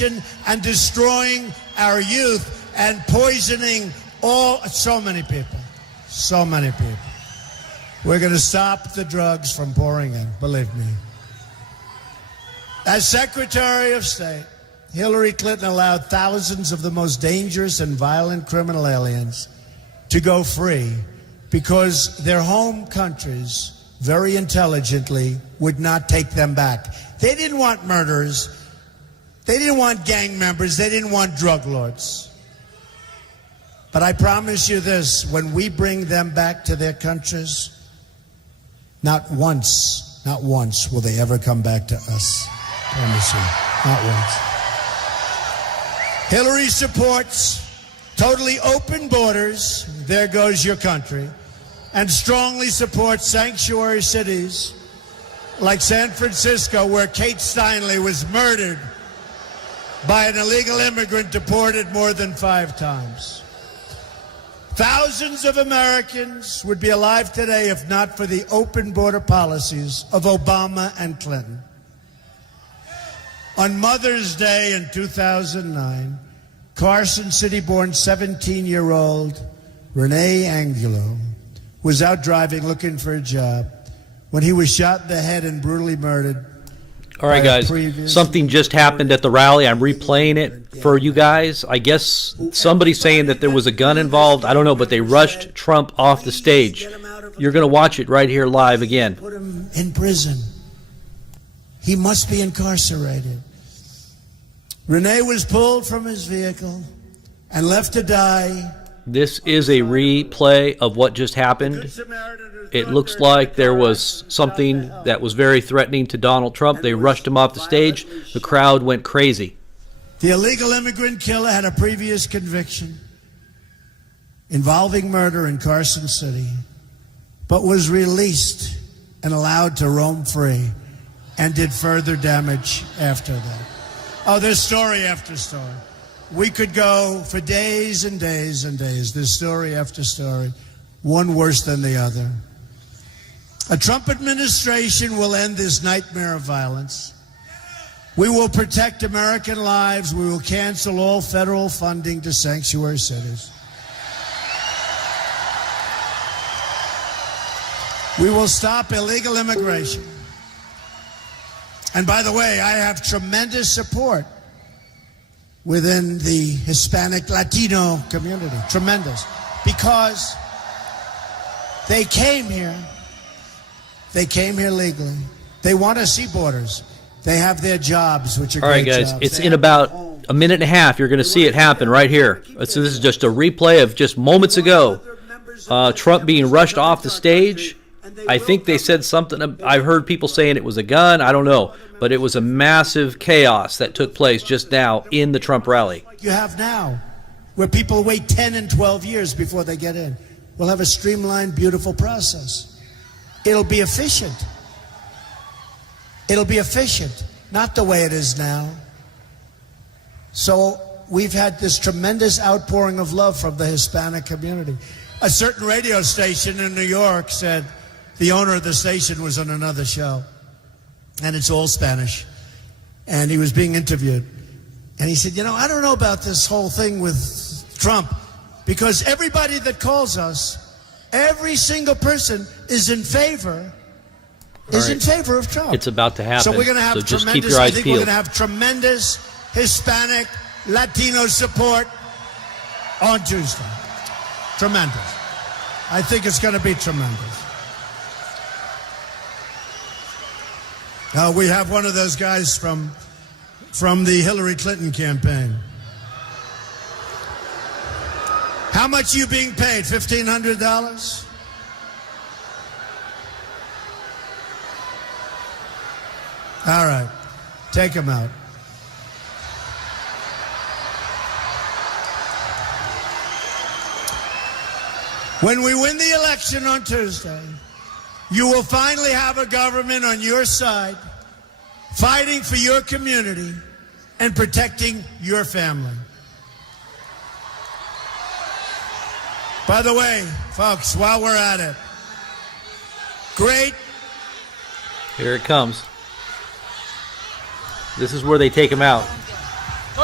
nation and destroying our youth and poisoning so many people. So many people. We're going to stop the drugs from pouring in, believe me. As Secretary of State, Hillary Clinton allowed thousands of the most dangerous and violent criminal aliens to go free because their home countries, very intelligently, would not take them back. They didn't want murderers. They didn't want gang members. They didn't want drug lords. But I promise you this, when we bring them back to their countries, not once will they ever come back to us. I promise you, not once. Hillary supports totally open borders, there goes your country, and strongly supports sanctuary cities like San Francisco, where Kate Steinle was murdered by an illegal immigrant deported more than 5 times. Thousands of Americans would be alive today if not for the open border policies of Obama and Clinton. On Mother's Day in 2009, Carson City-born 17-year-old Renee Angulo was out driving looking for a job when he was shot in the head and brutally murdered. All right, guys, something just happened at the rally. I'm replaying it for you guys. I guess somebody's saying that there was a gun involved. I don't know, but they rushed Trump off the stage. You're going to watch it right here live again. Put him in prison. He must be incarcerated. Renee was pulled from his vehicle and left to die. This is a replay of what just happened. It looks like there was something that was very threatening to Donald Trump. They rushed him off the stage. The crowd went crazy. The illegal immigrant killer had a previous conviction involving murder in Carson City, but was released and allowed to roam free and did further damage after that. Oh, there's story after story. We could go for days and days and days. There's story after story, one worse than the other. A Trump administration will end this nightmare of violence. We will protect American lives. We will cancel all federal funding to sanctuary cities. We will stop illegal immigration. And by the way, I have tremendous support within the Hispanic Latino community. Tremendous. Because they came here. They came here legally. They want to see borders. They have their jobs, which are great. All right, guys, jobs. it's in about a minute and a half. You're going to see it happen right here. So this is just a replay of just moments ago. Trump being rushed off the stage. I think they said something. I've heard people saying it was a gun. I don't know. But it was a massive chaos that took place just now in the Trump rally. You have now, where people wait 10 and 12 years before they get in. We'll have a streamlined, beautiful process. It'll be efficient. It'll be efficient, not the way it is now. So we've had this tremendous outpouring of love from the Hispanic community. A certain radio station in New York said the owner of the station was on another show, and it's all Spanish, and he was being interviewed. And he said, you know, I don't know about this whole thing with Trump, because everybody that calls us, every single person is in favor of Trump. It's about to happen. So we're going to have just keep your eyes I think peeled. we're going to have tremendous Hispanic, Latino support on Tuesday. Tremendous. I think it's going to be tremendous. We have one of those guys from the Hillary Clinton campaign. How much are you being paid? $1,500? All right. Take him out. When we win the election on Tuesday, you will finally have a government on your side, fighting for your community and protecting your family. By the way, folks, while we're at it, great. Here it comes. This is where they take him out.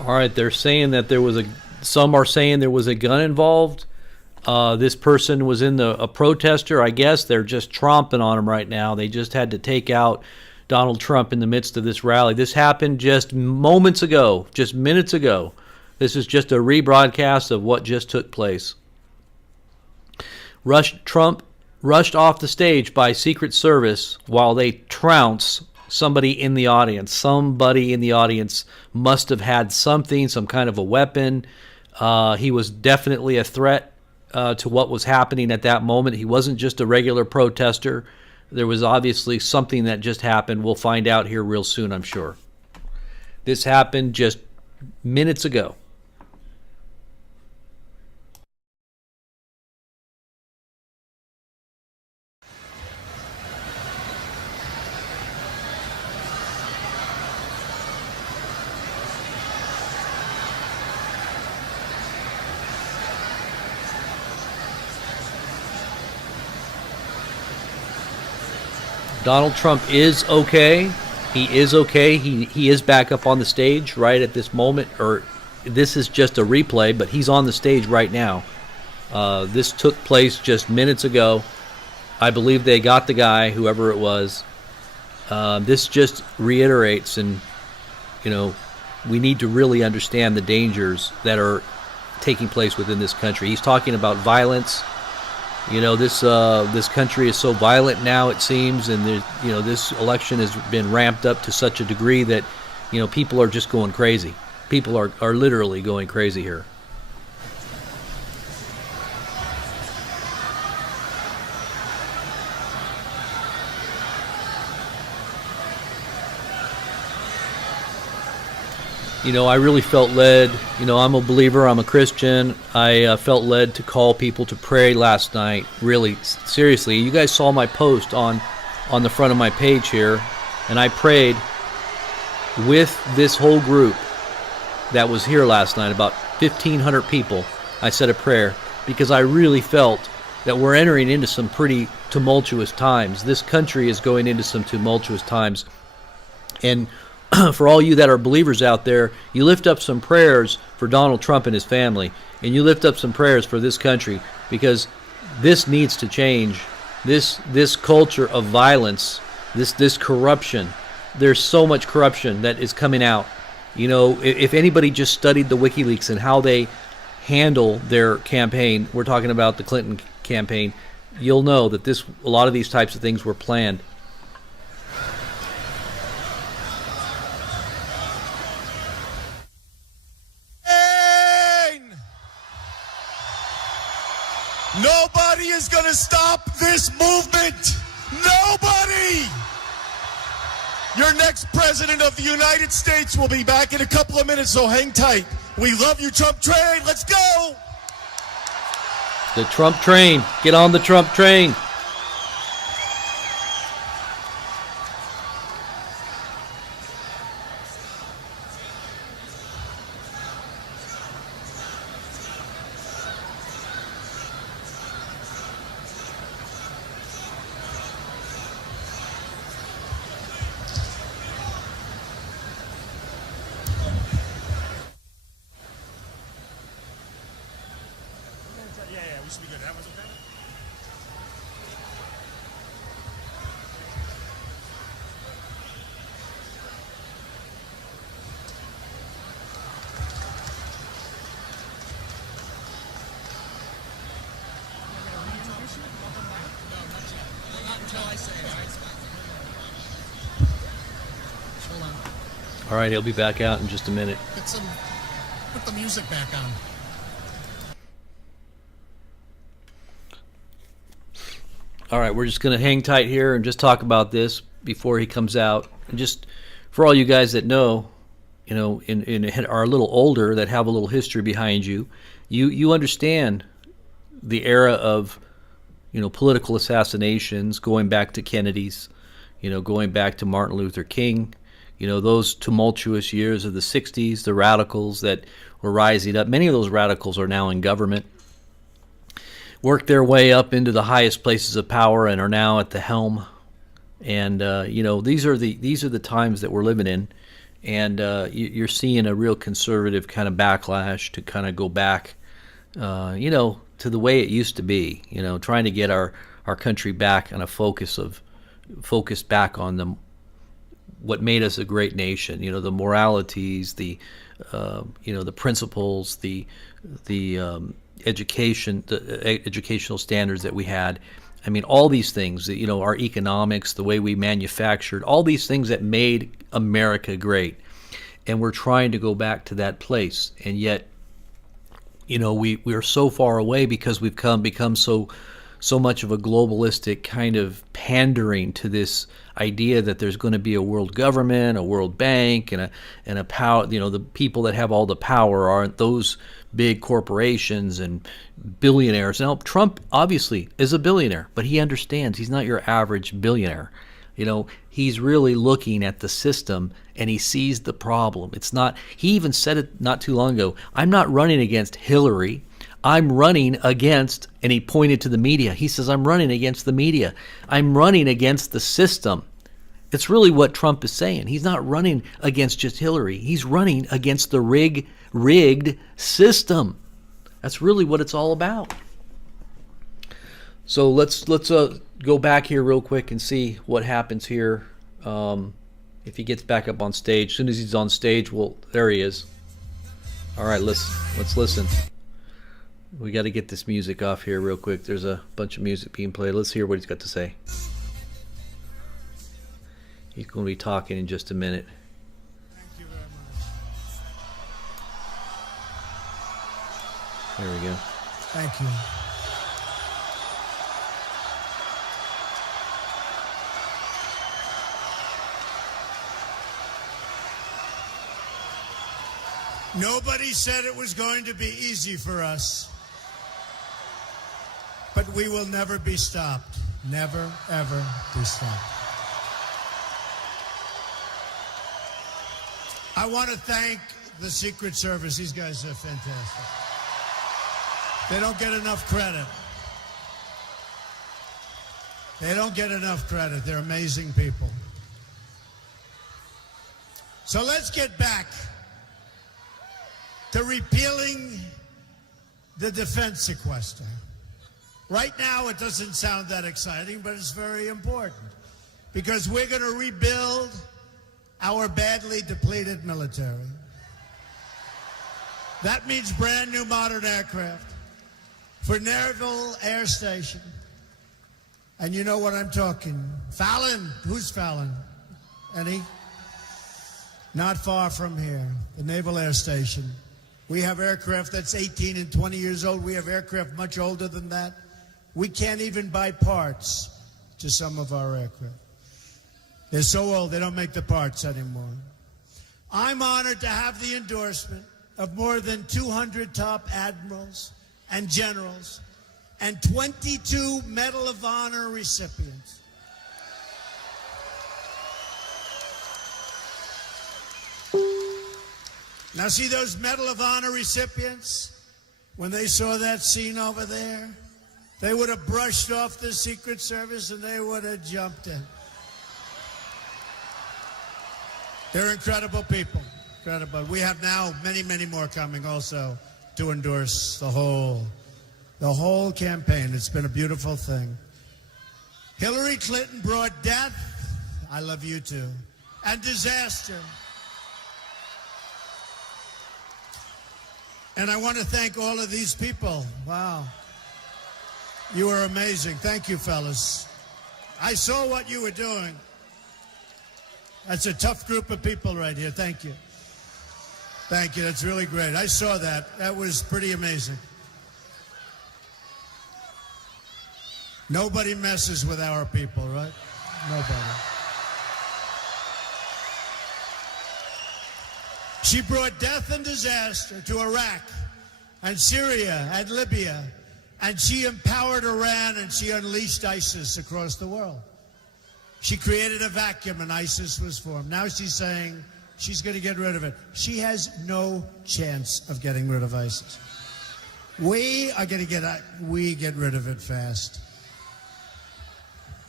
All right, they're saying that some are saying there was a gun involved. This person was a protester. I guess they're just tromping on him right now. They just had to take out Donald Trump in the midst of this rally. This happened just moments ago, just minutes ago. This is just a rebroadcast of what just took place. Trump rushed off the stage by Secret Service while they trounce somebody in the audience. Somebody in the audience must have had something, some kind of a weapon. He was definitely a threat to what was happening at that moment. He wasn't just a regular protester. There was obviously something that just happened. We'll find out here real soon, I'm sure. This happened just minutes ago. Donald Trump is okay. He is okay. He is back up on the stage right at this moment, or this is just a replay, but he's on the stage right now. This took place just minutes ago. I believe they got the guy, whoever it was. This just reiterates, and we need to really understand the dangers that are taking place within this country. He's talking about violence. This country is so violent now, it seems, and this election has been ramped up to such a degree that people are just going crazy. People are literally going crazy here. I really felt led. I'm a believer. I'm a Christian. I felt led to call people to pray last night. Really, seriously. You guys saw my post on the front of my page here, and I prayed with this whole group that was here last night, about 1,500 people. I said a prayer because I really felt that we're entering into some pretty tumultuous times. This country is going into some tumultuous times. And for all you that are believers out there, you lift up some prayers for Donald Trump and his family, and you lift up some prayers for this country, because this needs to change. This culture of violence, this corruption, there's so much corruption that is coming out. If anybody just studied the WikiLeaks and how they handle their campaign, we're talking about the Clinton campaign, you'll know that a lot of these types of things were planned. Nobody is going to stop this movement. Nobody. Your next president of the United States will be back in a couple of minutes, so hang tight. We love you, Trump train. Let's go. The Trump train. Get on the Trump train. Yeah, we should be good. That was okay? All right, he'll be back out in just a minute. Put the music back on. All right, we're just going to hang tight here and just talk about this before he comes out. And just for all you guys that know, are a little older, that have a little history behind you, you understand the era of, political assassinations, going back to Kennedy's, going back to Martin Luther King, those tumultuous years of the 60s, the radicals that were rising up. Many of those radicals are now in government, worked their way up into the highest places of power and are now at the helm. And these are the times that we're living in. And you're seeing a real conservative kind of backlash to kind of go back, to the way it used to be. Trying to get our country back on a focus back on what made us a great nation. The moralities, the principles, the education, the educational standards that we had. I mean, all these things, our economics, the way we manufactured, all these things that made America great. And we're trying to go back to that place. And yet, we are so far away because we've become so much of a globalistic kind of pandering to this idea that there's going to be a world government, a world bank, and a power. The people that have all the power aren't those big corporations and billionaires. Now, Trump obviously is a billionaire, but he understands he's not your average billionaire. He's really looking at the system and he sees the problem. It's not. He even said it not too long ago. I'm not running against Hillary. I'm running against, and he pointed to the media. He says, I'm running against the media. I'm running against the system. It's really what Trump is saying. He's not running against just Hillary. He's running against the rigged system. That's really what it's all about. So let's go back here real quick and see what happens here. If he gets back up on stage. As soon as he's on stage, well, there he is. All right, let's listen. We got to get this music off here real quick. There's a bunch of music being played. Let's hear what he's got to say. He's going to be talking in just a minute. Thank you very much. There we go. Thank you. Nobody said it was going to be easy for us. But we will never be stopped. Never, ever be stopped. I want to thank the Secret Service. These guys are fantastic. They don't get enough credit. They don't get enough credit. They're amazing people. So let's get back to repealing the defense sequester. Right now, it doesn't sound that exciting, but it's very important because we're going to rebuild our badly depleted military. That means brand new modern aircraft for Naval Air Station. And you know what I'm talking. Fallon, who's Fallon? Any? Not far from here, the Naval Air Station. We have aircraft that's 18 and 20 years old. We have aircraft much older than that. We can't even buy parts to some of our aircraft. They're so old, they don't make the parts anymore. I'm honored to have the endorsement of more than 200 top admirals and generals and 22 Medal of Honor recipients. Now see those Medal of Honor recipients? When they saw that scene over there, they would have brushed off the Secret Service and they would have jumped in. They're incredible people. Incredible. We have now many, many more coming also to endorse the whole campaign. It's been a beautiful thing. Hillary Clinton brought death, I love you too, and disaster. And I want to thank all of these people. Wow. You are amazing. Thank you, fellas. I saw what you were doing. That's a tough group of people right here. Thank you. Thank you. That's really great. I saw that. That was pretty amazing. Nobody messes with our people, right? Nobody. She brought death and disaster to Iraq and Syria and Libya, and she empowered Iran and she unleashed ISIS across the world. She created a vacuum and ISIS was formed. Now she's saying she's going to get rid of it. She has no chance of getting rid of ISIS. We are going to get rid of it fast.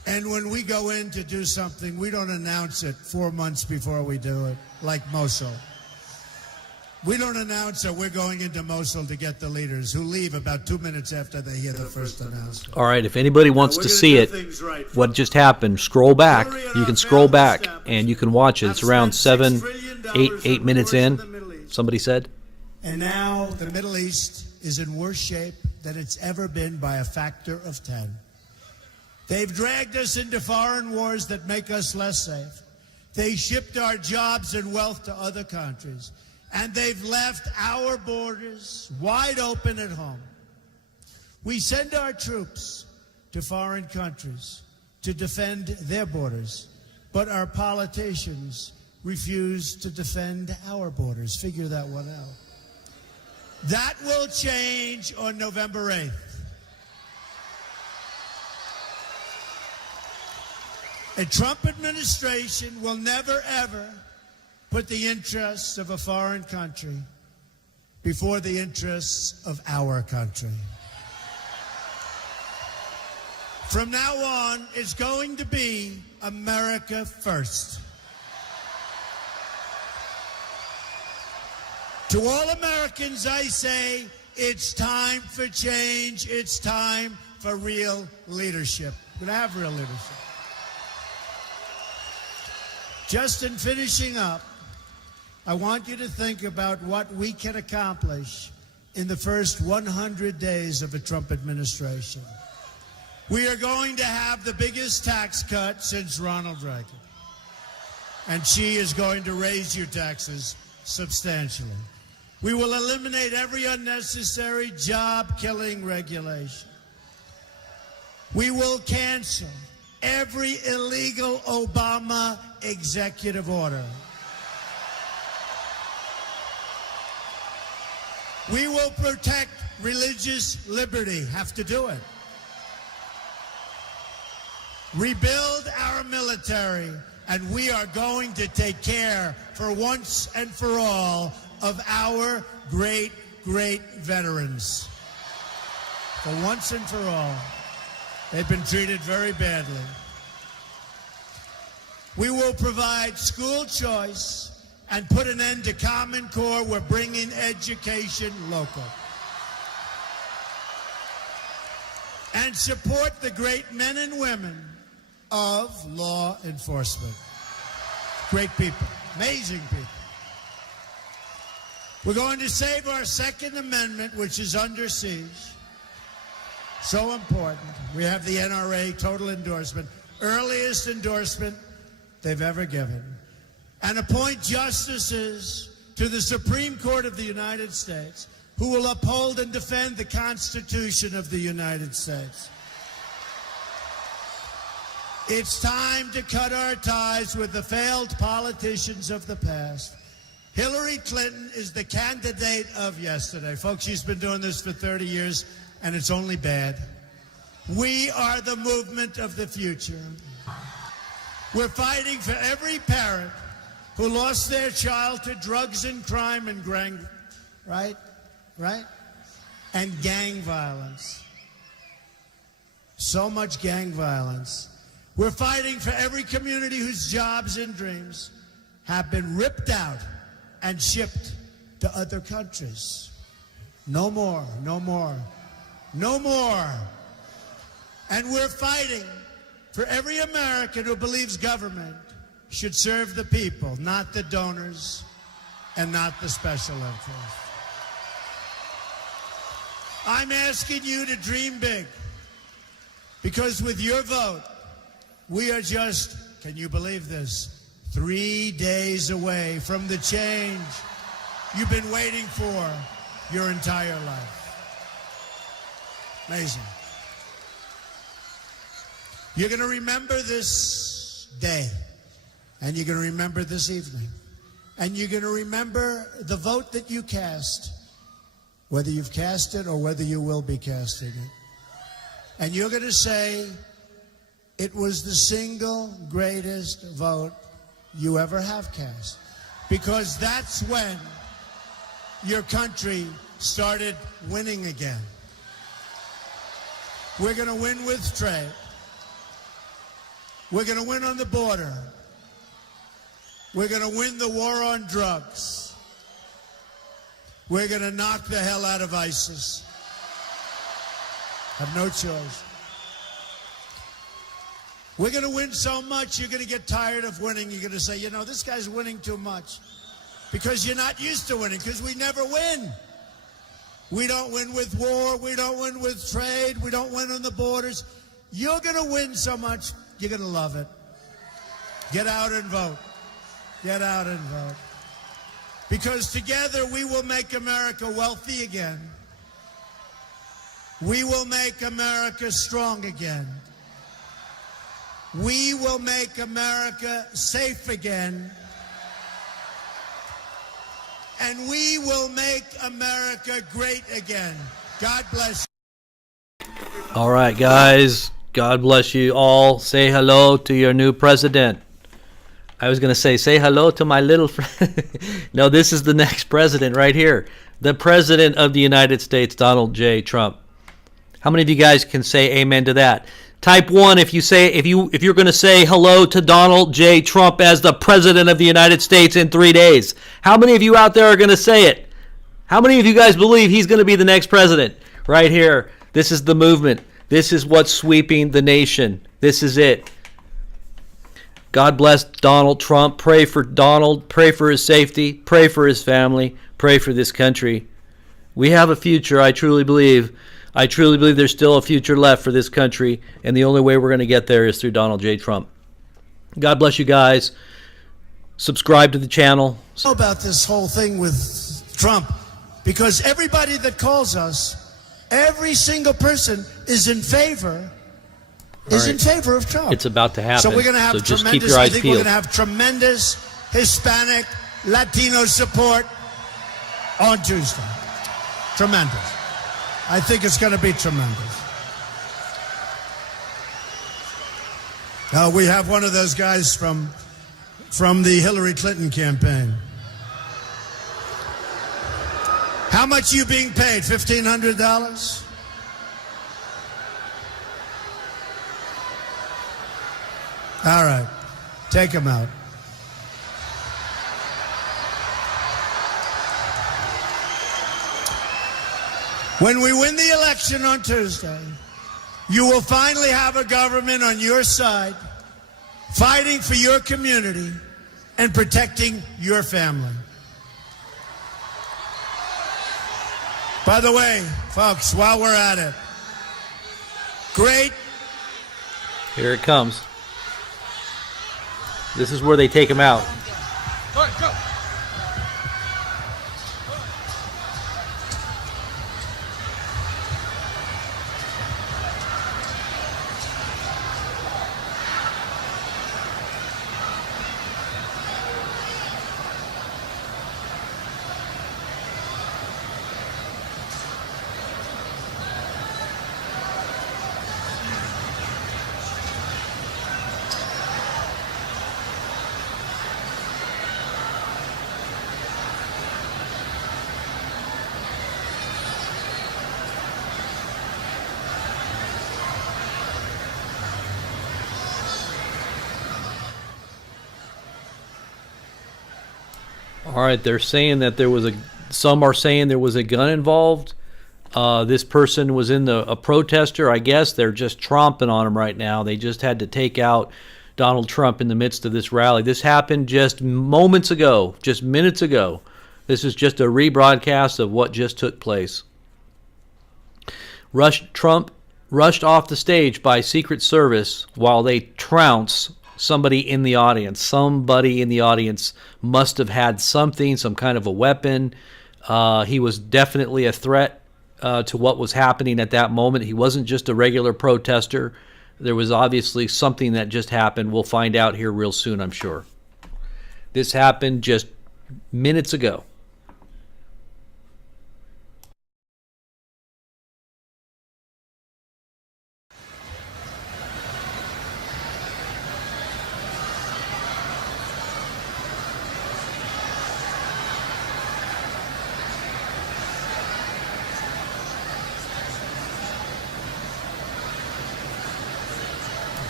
And when we go in to do something, we don't announce it 4 months before we do it, like Mosul. We don't announce that we're going into Mosul to get the leaders, who leave about 2 minutes after they hear the first announcement. All right, if anybody wants to see it, what just happened, scroll back. You can scroll back, and you can watch it. It's around 8 minutes in, somebody said. And now the Middle East is in worse shape than it's ever been by a factor of 10. They've dragged us into foreign wars that make us less safe. They shipped our jobs and wealth to other countries. And they've left our borders wide open at home. We send our troops to foreign countries to defend their borders, but our politicians refuse to defend our borders. Figure that one out. That will change on November 8th. A Trump administration will never, ever put the interests of a foreign country before the interests of our country. From now on, it's going to be America first. To all Americans, I say, it's time for change. It's time for real leadership. We're going to have real leadership. Just in finishing up, I want you to think about what we can accomplish in the first 100 days of a Trump administration. We are going to have the biggest tax cut since Ronald Reagan. And she is going to raise your taxes substantially. We will eliminate every unnecessary job-killing regulation. We will cancel every illegal Obama executive order. We will protect religious liberty. Have to do it. Rebuild our military, and we are going to take care, for once and for all, of our great, great veterans. For once and for all. They've been treated very badly. We will provide school choice and put an end to Common Core. We're bringing education local. And support the great men and women of law enforcement. Great people, amazing people. We're going to save our Second Amendment, which is under siege. So important. We have the NRA total endorsement, earliest endorsement they've ever given. And appoint justices to the Supreme Court of the United States who will uphold and defend the Constitution of the United States. It's time to cut our ties with the failed politicians of the past. Hillary Clinton is the candidate of yesterday. Folks, she's been doing this for 30 years, and it's only bad. We are the movement of the future. We're fighting for every parent who lost their child to drugs and crime and right? And gang violence. So much gang violence. We're fighting for every community whose jobs and dreams have been ripped out and shipped to other countries. No more, no more, no more. And we're fighting for every American who believes government should serve the people, not the donors and not the special interests. I'm asking you to dream big, because with your vote, we are just, can you believe this, 3 days away from the change you've been waiting for your entire life. Amazing. You're going to remember this day, and you're going to remember this evening, and you're going to remember the vote that you cast, whether you've cast it or whether you will be casting it. And you're going to say, it was the single greatest vote you ever have cast. Because that's when your country started winning again. We're going to win with trade. We're going to win on the border. We're going to win the war on drugs. We're going to knock the hell out of ISIS. Have no choice. We're going to win so much, you're going to get tired of winning. You're going to say, you know, this guy's winning too much. Because you're not used to winning, because we never win. We don't win with war. We don't win with trade. We don't win on the borders. You're going to win so much, you're going to love it. Get out and vote. Get out and vote. Because together we will make America wealthy again. We will make America strong again. We will make America safe again. And we will make America great again. God bless you. All right, guys. God bless you all. Say hello to your new president. I was going to say hello to my little friend. No, this is the next president right here. The president of the United States, Donald J. Trump. How many of you guys can say amen to that? Type 1 if you're going to say hello to Donald J. Trump as the president of the United States in 3 days. How many of you out there are going to say it? How many of you guys believe he's going to be the next president? Right here. This is the movement. This is what's sweeping the nation. This is it. God bless Donald Trump. Pray for Donald. Pray for his safety. Pray for his family. Pray for this country. We have a future, I truly believe. I truly believe there's still a future left for this country, and the only way we're going to get there is through Donald J. Trump. God bless you guys. Subscribe to the channel. About this whole thing with Trump, because everybody that calls us, every single person is in favor of Trump. It's about to happen. So we're going to have just keep your eyes I think peeled. we're going to have tremendous Hispanic, Latino support on Tuesday. Tremendous. I think it's going to be tremendous. Now we have one of those guys from the Hillary Clinton campaign. How much are you being paid? $1,500? All right. Take him out. When we win the election on Tuesday, you will finally have a government on your side, fighting for your community and protecting your family. By the way, folks, while we're at it, great. Here it comes. This is where they take him out. All right, go. All right, they're saying that some are saying there was a gun involved. This person was a protester, I guess. They're just tromping on him right now. They just had to take out Donald Trump in the midst of this rally. This happened just moments ago, just minutes ago. This is just a rebroadcast of what just took place. Trump rushed off the stage by Secret Service while they trounce somebody in the audience. Somebody in the audience must have had something, some kind of a weapon. He was definitely a threat to what was happening at that moment. He wasn't just a regular protester. There was obviously something that just happened. We'll find out here real soon, I'm sure. This happened just minutes ago.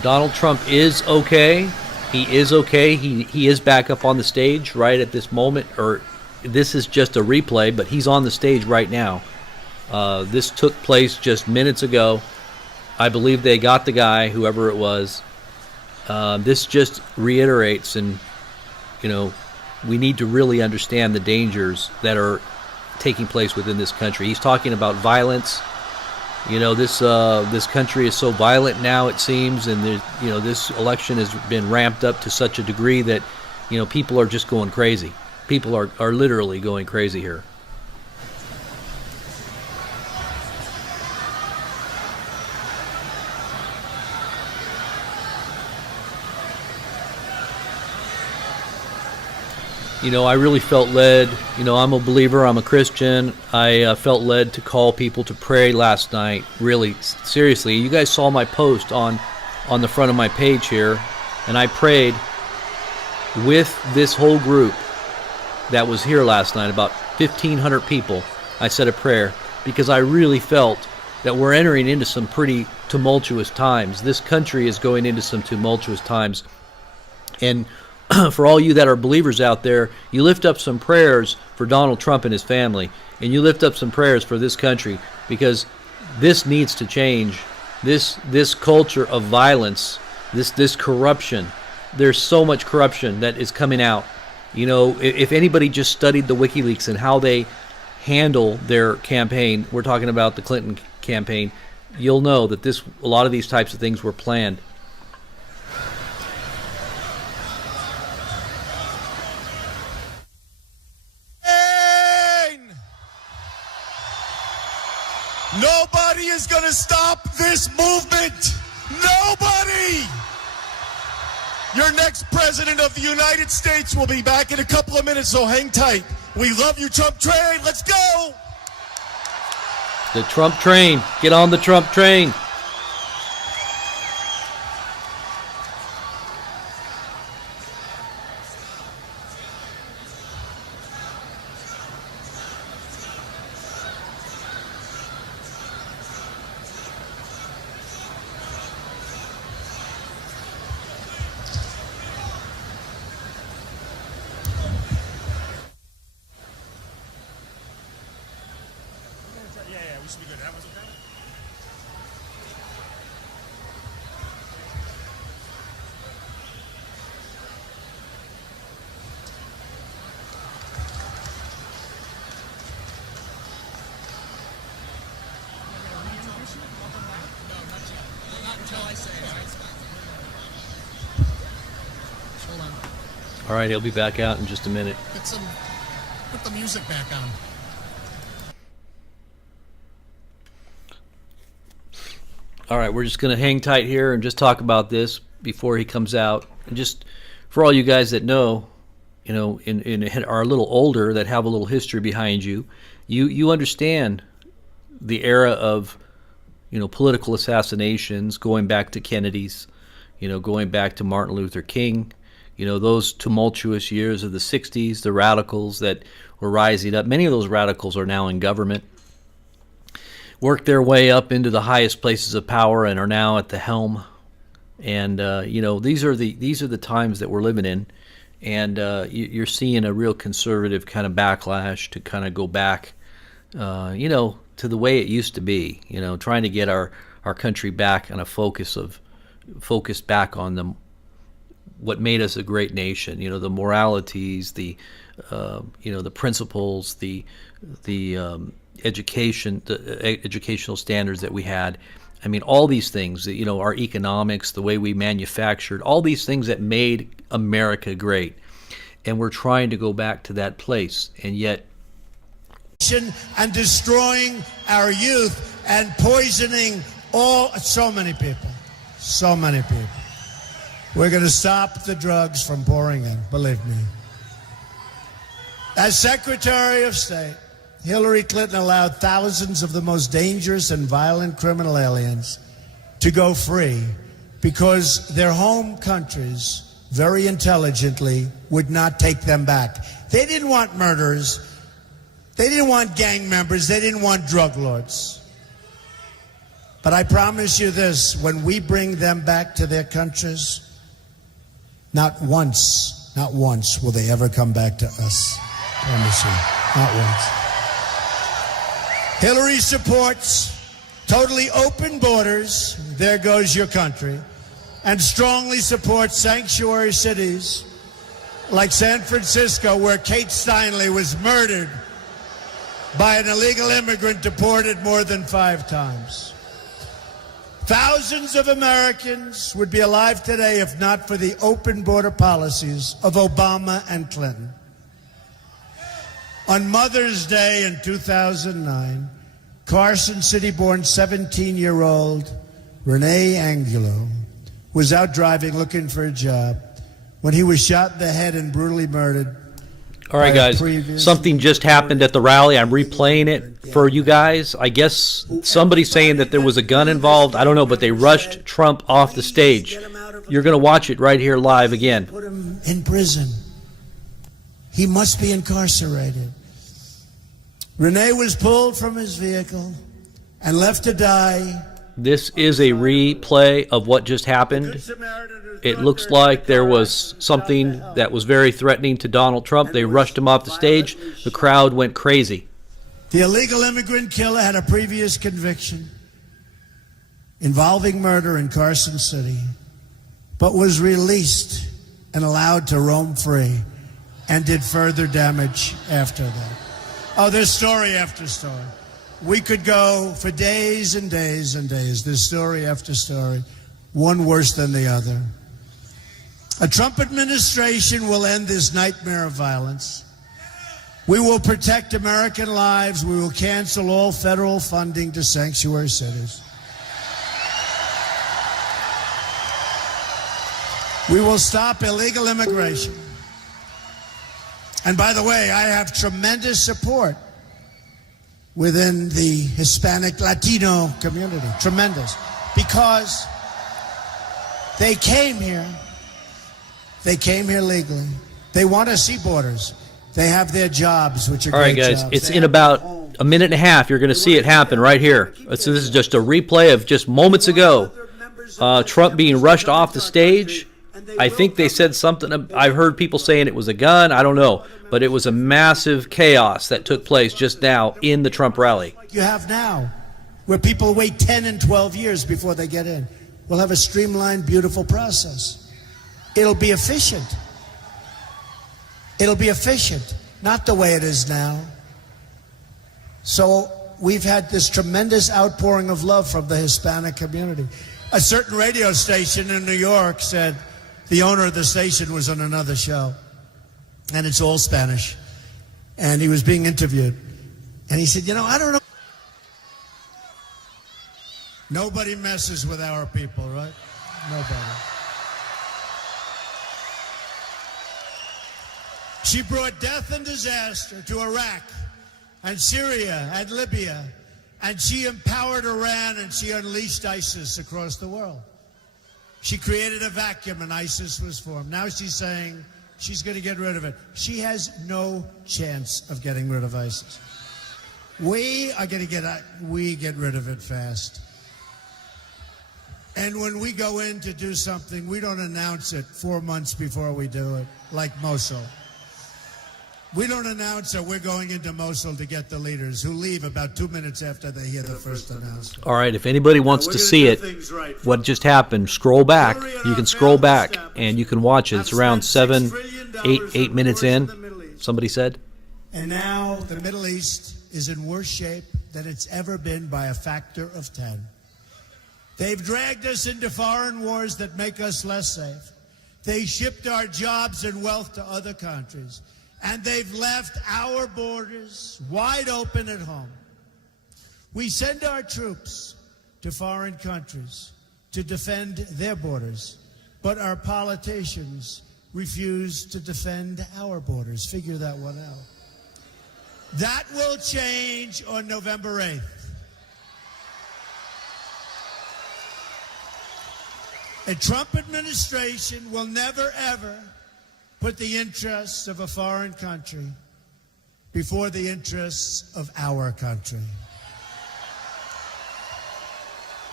Donald Trump is okay. He is okay. He is back up on the stage right at this moment, or this is just a replay, but he's on the stage right now. This took place just minutes ago. I believe they got the guy, whoever it was. This just reiterates, and we need to really understand the dangers that are taking place within this country. He's talking about violence. This country is so violent now, it seems, and this election has been ramped up to such a degree that people are just going crazy. People are literally going crazy here. I really felt led. I'm a believer. I'm a Christian. I felt led to call people to pray last night. Really, seriously. You guys saw my post on the front of my page here, and I prayed with this whole group that was here last night, about 1,500 people. I said a prayer because I really felt that we're entering into some pretty tumultuous times. This country is going into some tumultuous times, and for all you that are believers out there, you lift up some prayers for Donald Trump and his family, and you lift up some prayers for this country, because this needs to change. This culture of violence, this corruption, there's so much corruption that is coming out. If anybody just studied the WikiLeaks and how they handle their campaign, we're talking about the Clinton campaign, you'll know that a lot of these types of things were planned. Nobody is going to stop this movement. Nobody. Your next president of the United States will be back in a couple of minutes, so hang tight. We love you, Trump train. Let's go. The Trump train. Get on the Trump train. We should be good. That was okay. All right, he'll be back out in just a minute. Put the music back on. All right, we're just going to hang tight here and just talk about this before he comes out. And just for all you guys that know, are a little older, that have a little history behind you, you understand the era of, political assassinations, going back to Kennedy's, going back to Martin Luther King, those tumultuous years of the 60s, the radicals that were rising up. Many of those radicals are now in government, worked their way up into the highest places of power and are now at the helm. And these are the times that we're living in, and you're seeing a real conservative kind of backlash to kind of go back, to the way it used to be. Trying to get our country back on a focus back on what made us a great nation. The moralities, the principles, the education, the educational standards that we had. I mean, all these things, our economics, the way we manufactured, all these things that made America great. And we're trying to go back to that place. And yet, and destroying our youth and poisoning so many people. We're going to stop the drugs from pouring in, believe me. As Secretary of State, Hillary Clinton allowed thousands of the most dangerous and violent criminal aliens to go free because their home countries, very intelligently, would not take them back. They didn't want murderers. They didn't want gang members. They didn't want drug lords. But I promise you this, when we bring them back to their countries, not once will they ever come back to us. I promise you, not once. Hillary supports totally open borders, there goes your country, and strongly supports sanctuary cities like San Francisco, where Kate Steinle was murdered by an illegal immigrant deported more than 5 times. Thousands of Americans would be alive today if not for the open border policies of Obama and Clinton. On Mother's Day in 2009, Carson City-born 17-year-old Renee Angulo was out driving looking for a job when he was shot in the head and brutally murdered. All right, guys, something just happened at the rally. I'm replaying it for you guys. I guess somebody's saying that there was a gun involved. I don't know, but they rushed Trump off the stage. You're going to watch it right here live again. Put him in prison. He must be incarcerated. Renee was pulled from his vehicle and left to die. This is a replay of what just happened. It looks like there was something that was very threatening to Donald Trump. They rushed him off the stage. The crowd went crazy. The illegal immigrant killer had a previous conviction involving murder in Carson City, but was released and allowed to roam free and did further damage after that. Oh, there's story after story. We could go for days and days and days. There's story after story, one worse than the other. A Trump administration will end this nightmare of violence. We will protect American lives. We will cancel all federal funding to sanctuary cities. We will stop illegal immigration. And by the way, I have tremendous support within the Hispanic Latino community. Tremendous. Because they came here. They came here legally. They want to see borders. They have their jobs, which are great. All right, guys, jobs. it's in about a minute and a half. You're going to see it happen right here. So this is just a replay of just moments ago. Trump being rushed off the stage. I think they said something. I've heard people saying it was a gun. I don't know. But it was a massive chaos that took place just now in the Trump rally. You have now, where people wait 10 and 12 years before they get in. We'll have a streamlined, beautiful process. It'll be efficient. It'll be efficient, not the way it is now. So we've had this tremendous outpouring of love from the Hispanic community. A certain radio station in New York said the owner of the station was on another show, and it's all Spanish. And he was being interviewed. And he said, you know, I don't know. Nobody messes with our people, right? Nobody. She brought death and disaster to Iraq and Syria and Libya, and she empowered Iran and she unleashed ISIS across the world. She created a vacuum and ISIS was formed. Now she's saying she's going to get rid of it. She has no chance of getting rid of ISIS. We are going to get rid of it fast. And when we go in to do something, we don't announce it 4 months before we do it, like Mosul. We don't announce that we're going into Mosul to get the leaders who leave about 2 minutes after they hear the first announcement. All right, if anybody wants to see it, what just happened, scroll back. You can scroll back and you can watch it. It's around 8 minutes in, somebody said. And now the Middle East is in worse shape than it's ever been by a factor of 10. They've dragged us into foreign wars that make us less safe. They shipped our jobs and wealth to other countries. And they've left our borders wide open at home. We send our troops to foreign countries to defend their borders, but our politicians refuse to defend our borders. Figure that one out. That will change on November 8th. A Trump administration will never, ever put the interests of a foreign country before the interests of our country.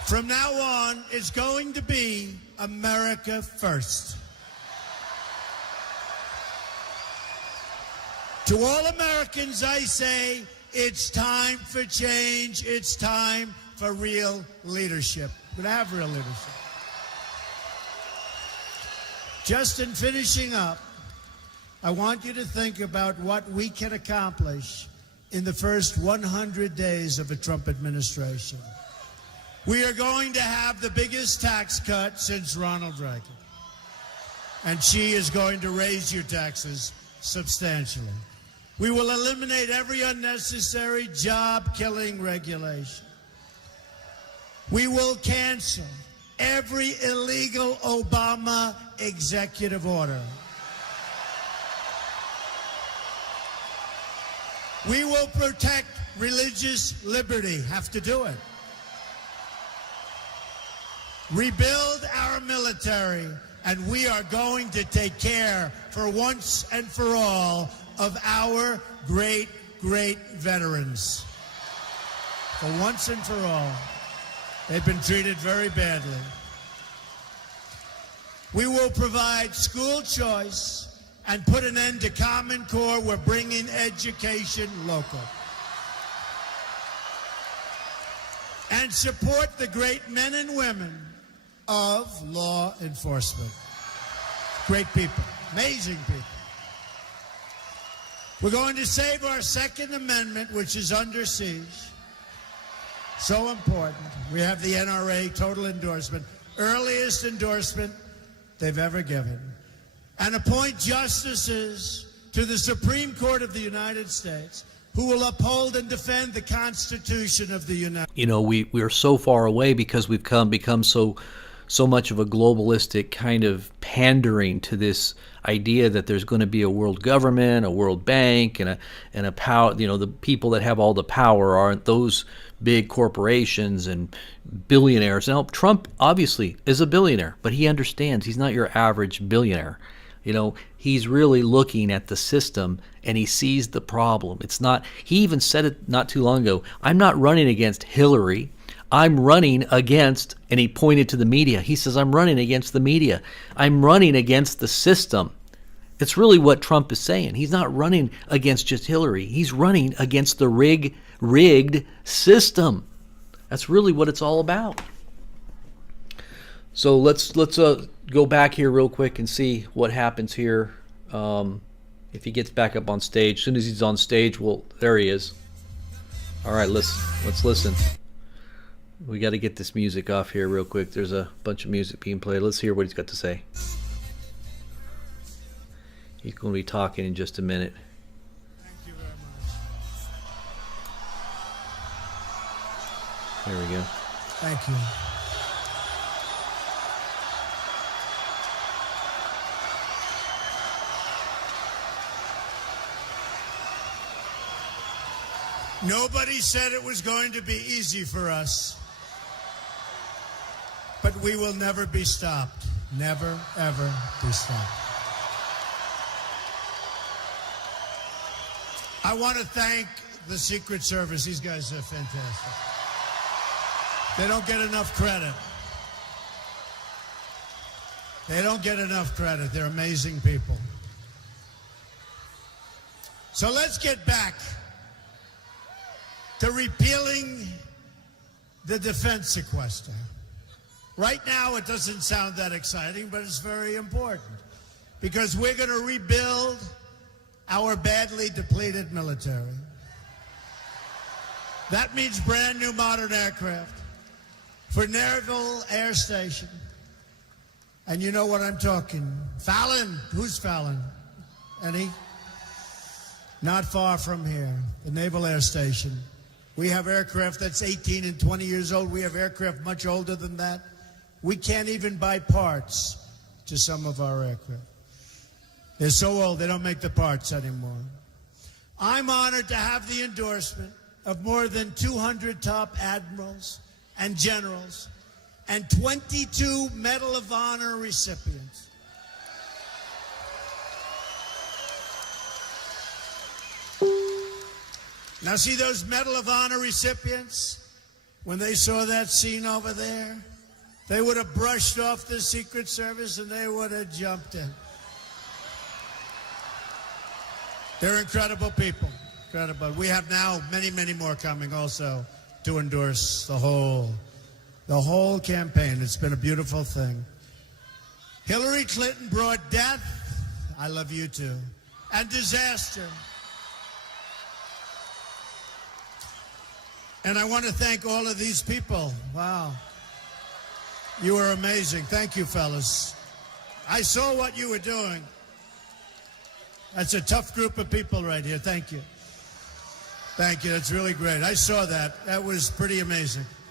From now on, it's going to be America first. To all Americans, I say, it's time for change. It's time for real leadership. We're going to have real leadership. Just in finishing up, I want you to think about what we can accomplish in the first 100 days of a Trump administration. We are going to have the biggest tax cut since Ronald Reagan. And she is going to raise your taxes substantially. We will eliminate every unnecessary job-killing regulation. We will cancel every illegal Obama executive order. We will protect religious liberty. Have to do it. Rebuild our military, and we are going to take care for once and for all of our great, great veterans. For once and for all. They've been treated very badly. We will provide school choice and put an end to Common Core. We're bringing education local. And support the great men and women of law enforcement. Great people, amazing people. We're going to save our Second Amendment, which is under siege. So important. We have the NRA total endorsement, earliest endorsement they've ever given. And appoint justices to the Supreme Court of the United States who will uphold and defend the Constitution of the United States. You know, we are so far away because we've become so much of a globalistic kind of pandering to this idea that there's going to be a world government, a world bank, and a power. You know, the people that have all the power aren't those big corporations and billionaires. Now, Trump obviously is a billionaire, but he understands he's not your average billionaire. You know, he's really looking at the system and he sees the problem. It's not, he even said it not too long ago, I'm not running against Hillary. I'm running against, and he pointed to the media. He says, I'm running against the media. I'm running against the system. It's really what Trump is saying. He's not running against just Hillary. He's running against the rigged system. That's really what it's all about. So let's go back here real quick and see what happens here. If he gets back up on stage. As soon as he's on stage, well, there he is. All right, let's listen. We got to get this music off here real quick. There's a bunch of music being played. Let's hear what he's got to say. He's going to be talking in just a minute. Thank you very much. There we go. Thank you. Nobody said it was going to be easy for us. But we will never be stopped. Never, ever be stopped. I want to thank the Secret Service. These guys are fantastic. They don't get enough credit. They don't get enough credit. They're amazing people. So let's get back to repealing the defense sequester. Right now, it doesn't sound that exciting, but it's very important because we're going to rebuild our badly depleted military. That means brand new modern aircraft for Naval Air Station. And you know what I'm talking. Fallon, who's Fallon? Any? Not far from here, the Naval Air Station. We have aircraft that's 18 and 20 years old. We have aircraft much older than that. We can't even buy parts to some of our aircraft. They're so old, they don't make the parts anymore. I'm honored to have the endorsement of more than 200 top admirals and generals and 22 Medal of Honor recipients. Now see those Medal of Honor recipients? when they saw that scene over there, they would have brushed off the Secret Service and they would have jumped in. They're incredible people. Incredible. We have now many, many more coming also to endorse the whole campaign. It's been a beautiful thing. Hillary Clinton brought death. I love you too. And disaster. And I want to thank all of these people. Wow. You were amazing. Thank you, fellas. I saw what you were doing. That's a tough group of people right here. Thank you. Thank you. That's really great. I saw that. That was pretty amazing.